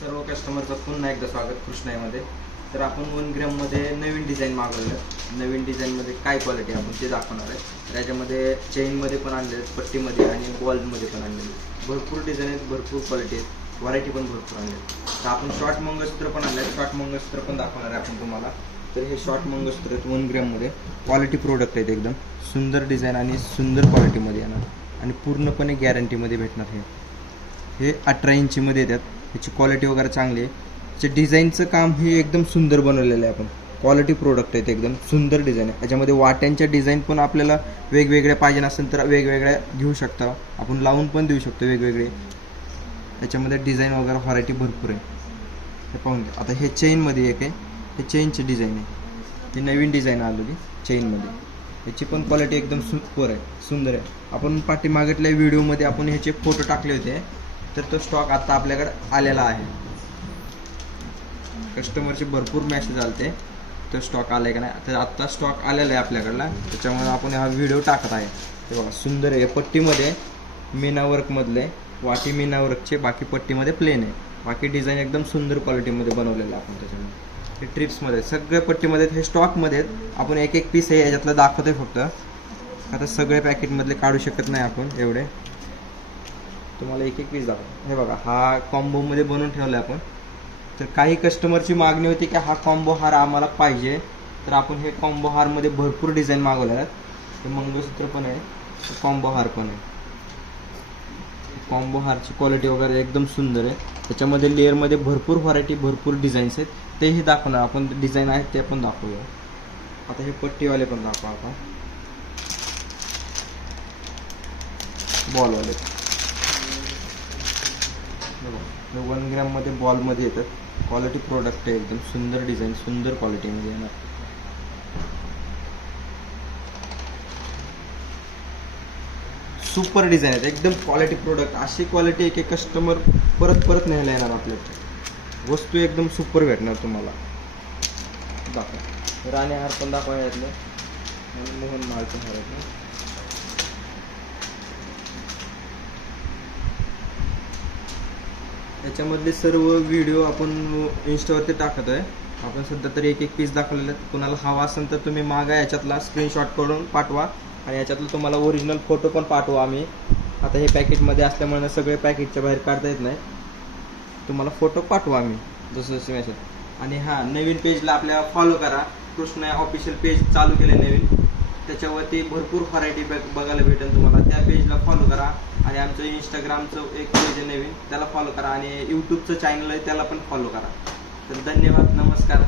सर्व कस्टमरचं पुन्हा एकदा स्वागत कृष्णाईमध्ये. तर आपण 1 ग्रॅममध्ये नवीन डिझाईन मागवलं. नवीन डिझाईनमध्ये काय क्वालिटी आपण ते दाखवणार आहे. त्याच्यामध्ये चेनमध्ये पण आणले, पट्टीमध्ये आणि बॉलमध्ये पण आणलेले. भरपूर डिझाईन आहेत, भरपूर क्वालिटी आहेत, व्हरायटी पण भरपूर आणले. तर आपण शॉर्ट मंगळसूत्र पण आणले, शॉर्ट मंगळसूत्र पण दाखवणार आहे आपण तुम्हाला. तर हे शॉर्ट मंगळसूत्र आहेत 1 ग्रॅममध्ये. क्वालिटी प्रोडक्ट आहेत, एकदम सुंदर डिझाईन आणि सुंदर क्वालिटीमध्ये येणार आणि पूर्णपणे गॅरंटीमध्ये भेटणार. हे 18 इंचीमध्ये येतात. ह्याची क्वालिटी वगैरे चांगली आहे. त्याचे डिझाईनचं काम हे एकदम सुंदर बनवलेलं आहे. आपण क्वालिटी प्रोडक्ट आहेत, एकदम सुंदर डिझाईन आहे. याच्यामध्ये वाट्यांच्या डिझाईन पण आपल्याला वेगवेगळ्या पाहिजे असेल तर वेगवेगळ्या घेऊ शकता. आपण लावून पण देऊ शकतो वेगवेगळे. याच्यामध्ये डिझाईन वगैरे व्हरायटी भरपूर आहे. हे पाहून घ्या. आता हे चेनमध्ये एक आहे, हे चेनची डिझाईन आहे. ही नवीन डिझाईन आलेली चेनमध्ये. याची पण क्वालिटी एकदम सुपर आहे, सुंदर आहे. आपण पाठीमागच्या व्हिडिओमध्ये आपण ह्याचे फोटो टाकले होते, तर तो स्टॉक आता आपल्याकडे आलेला आहे. कस्टमरचे भरपूर मेसेज आले तो स्टॉक आलाय का नाही. तर आत्ता स्टॉक आलेला आहे आपल्याकडला, त्याच्यामुळे आपण हा व्हिडिओ टाकत आहे. हे बघा सुंदर आहे. पट्टीमध्ये मीना वर्कमधले, वाटी मीना वर्कचे, बाकी पट्टीमध्ये प्लेन आहे. बाकी डिझाईन एकदम सुंदर क्वालिटीमध्ये बनवलेलं आहे आपण. त्याच्यामध्ये हे ट्रिप्समध्ये सगळे पट्टीमध्ये हे स्टॉकमध्ये आपण एक एक पीस आहे याच्यातलं दाखवतोय फक्त. आता सगळे पॅकेटमधले काढू शकत नाही आपण एवढे. तुम्हाला एक एक पीस दाखवतो. हे बघा, हा कॉम्बोमध्ये बनवून ठेवला आहे आपण. तर काही कस्टमरची मागणी होती की हा कॉम्बो हार आम्हाला पाहिजे, तर आपण हे कॉम्बो हारमध्ये भरपूर डिझाईन मागवले आहेत. हे मंगळसूत्र पण आहे, कॉम्बो हार पण आहे. कॉम्बो हारची क्वालिटी वगैरे एकदम सुंदर आहे. त्याच्यामध्ये लेअरमध्ये भरपूर व्हरायटी, भरपूर डिझाईन्स आहेत. तेही दाखवणार आपण. डिझाईन आहेत ते पण दाखवूया. आता हे पट्टीवाले पण दाखवा आपण. बॉलवाले 1 ग्रॅममध्ये बॉलमध्ये येतात. क्वालिटी प्रोडक्ट आहे, एकदम सुंदर डिझाईन, सुंदर क्वालिटीमध्ये येणार. सुपर डिझाईन आहेत, एकदम क्वालिटी प्रोडक्ट. अशी क्वालिटी एक एक कस्टमर परत परत न्यायला येणार. आपल्याकडे वस्तू एकदम सुपर भेटणार तुम्हाला. दाखवा राणी हार पण दाखवा यातलं, आणि मोहन माळचे हार आहेत. याच्यामधले सर्व व्हिडिओ आपण इंस्टावरती टाकत आहे. आपण सध्या तरी एक एक पीस दाखवलेले आहेत. कुणाला हवा असेल तर तुम्ही मागा, याच्यातला स्क्रीनशॉट करून पाठवा आणि याच्यातलं तुम्हाला ओरिजिनल फोटो पण पाठवा आम्ही. आता हे पॅकेटमध्ये असल्यामुळे सगळे पॅकेटच्या बाहेर काढता येत नाही. तुम्हाला फोटो पाठवा आम्ही जसं जसं मेसेज. आणि हां, नवीन पेजला आपल्या फॉलो करा. कृष्णा ऑफिशियल पेज चालू केलं आहे नवीन. त्याच्यावरती भरपूर व्हरायटी बघायला भेटेल तुम्हाला. त्या पेजला फॉलो करा. आणि आमचं इंस्टाग्रामचं एक पेज आहे नवीन, त्याला फॉलो करा. आणि यूट्यूबचं चॅनल आहे, त्याला पण फॉलो करा. तर धन्यवाद, नमस्कार.